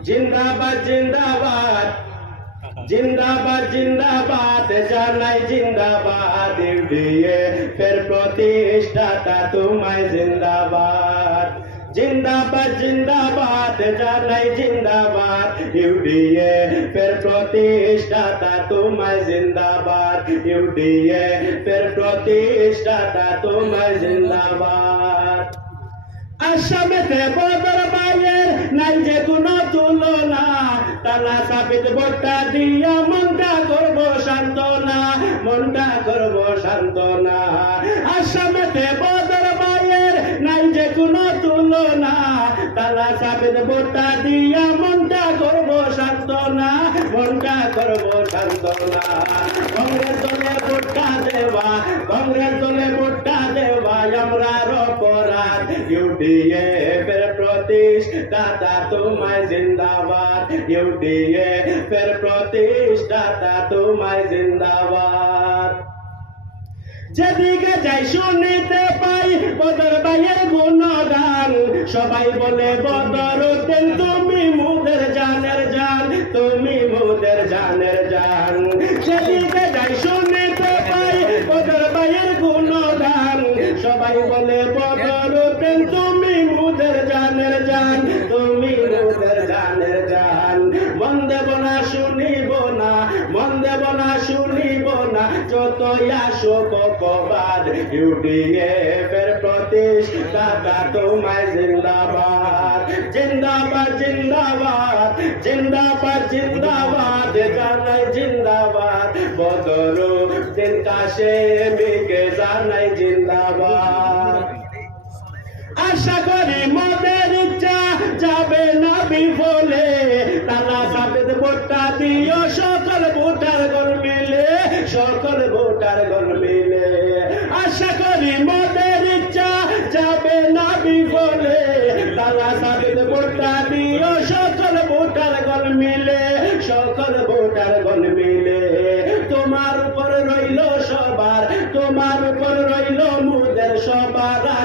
জিন্দাবাদ জিন্দাবাদ জিন্দাবাদ জিন্দাবাদ জানাই জিন্দাবাদ দিয়ে ফের প্রতিষ্ঠাতা তোমায় জিন্দাবাদ জিন্দাবাদ জিন্দাবাদ জানাই জিন্দাবাদ ইউডিএ ফের প্রতিষ্ঠাতা তোমায় জিন্দাবাদ ইউডিএ ফের প্রতিষ্ঠাতা তোমায় জিন্দাবাদ আসামেতে বদর বাইয়ের নাই যে কোনো তুলনা। তালা সাবিত ভোটটা দিয়া মনটা করব শান্তনা মনটা করব শান্তনা আসামেতে বদর বাইয়ের নাই যে কোনো তুলনা, তালা সাবিত ভোটটা দিয়া মনটা করব শান্তনা মনটা করব শান্তনা কংগ্রেস দলে ভোটটা দেওয়া, কংগ্রেস যেদিকে যাই শুনিতে পাই, বদর ভাইয়ের গুণগান। সবাই বলে, বদর তুমি মুদের জানের জান, তুমি মুদের জানের জান। যেদিকে যাই শুনিতে পাই বদর ভাইয়ের গুণগান সবাই বলে বদর উদ্দিন তুমি মুদের জানের জান, তুমি মুদের জানের জান। মন দেব না, শুনিব না, মন দেব না, শুনিব না, যতই আসো কবাদ ইউডিএফ এর প্রতিষ্ঠাতা তোমায় জিন্দাবাদ। জিন্দাবাদ জিন্দাবাদ জিন্দাবাদ জিন্দাবাদ, জানাই জিন্দাবাদ। বদরু দিন কাশে মিকে জানাই জিন্দাবাদ। আশা করি মদের ইচ্ছা যাবে না বিফলে। তারা সাবেদ ভোটটা দিও, সকল ভোটার গণ মিলে, সকল ভোটার গণ মিলে। আশা করি মদের ইচ্ছা যাবে না বিফলে। তারা সাবেদ ভোটটা দিও, সকল ভোটার গণ মিলে, সকল ভোটার গণ মিলে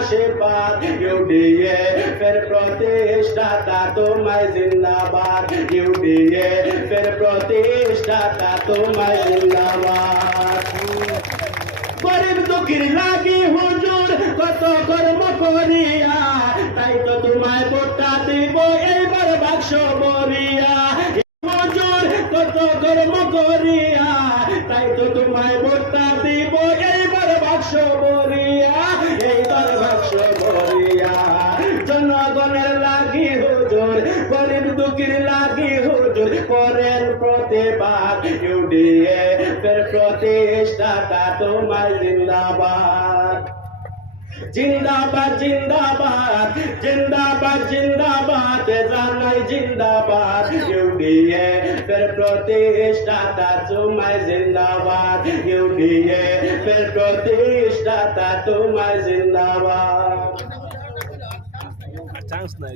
সবার ইউডিএ ফের প্রতিষ্ঠাতা তোমায় জিন্দাবাদ ইউডিএ ফের প্রতিষ্ঠাতা তোমায় জিন্দাবাদ। গরিব দুঃখীর লাগি হুজুর, কত কর্ম করিয়া, তাই তো তোমায় ভোটটা দিব, এইবার বাক্স বরিয়া হুজুর, কত কর্ম করিয়া, তাই তো তোমায় ভোটটা দিব, এইবার বাক্স জনগণের লাগি হুজুর গরিব দুঃখীর লাগি হুজুর করেন প্রতিবাদ ইউডিএ ফের প্রতিষ্ঠাতা তোমায় জিন্দাবাদ। জিন্দাবাদ জিন্দাবাদ জিন্দাবাদ জিন্দাবাদ জানাই জিন্দাবাদ ইউডিএ ফের প্রতিষ্ঠাতা তোমায় জিন্দাবাদ ইউডিএ ফের প্রতিষ্ঠাতা তোমায় জিন্দাবাদ। চান্স নাই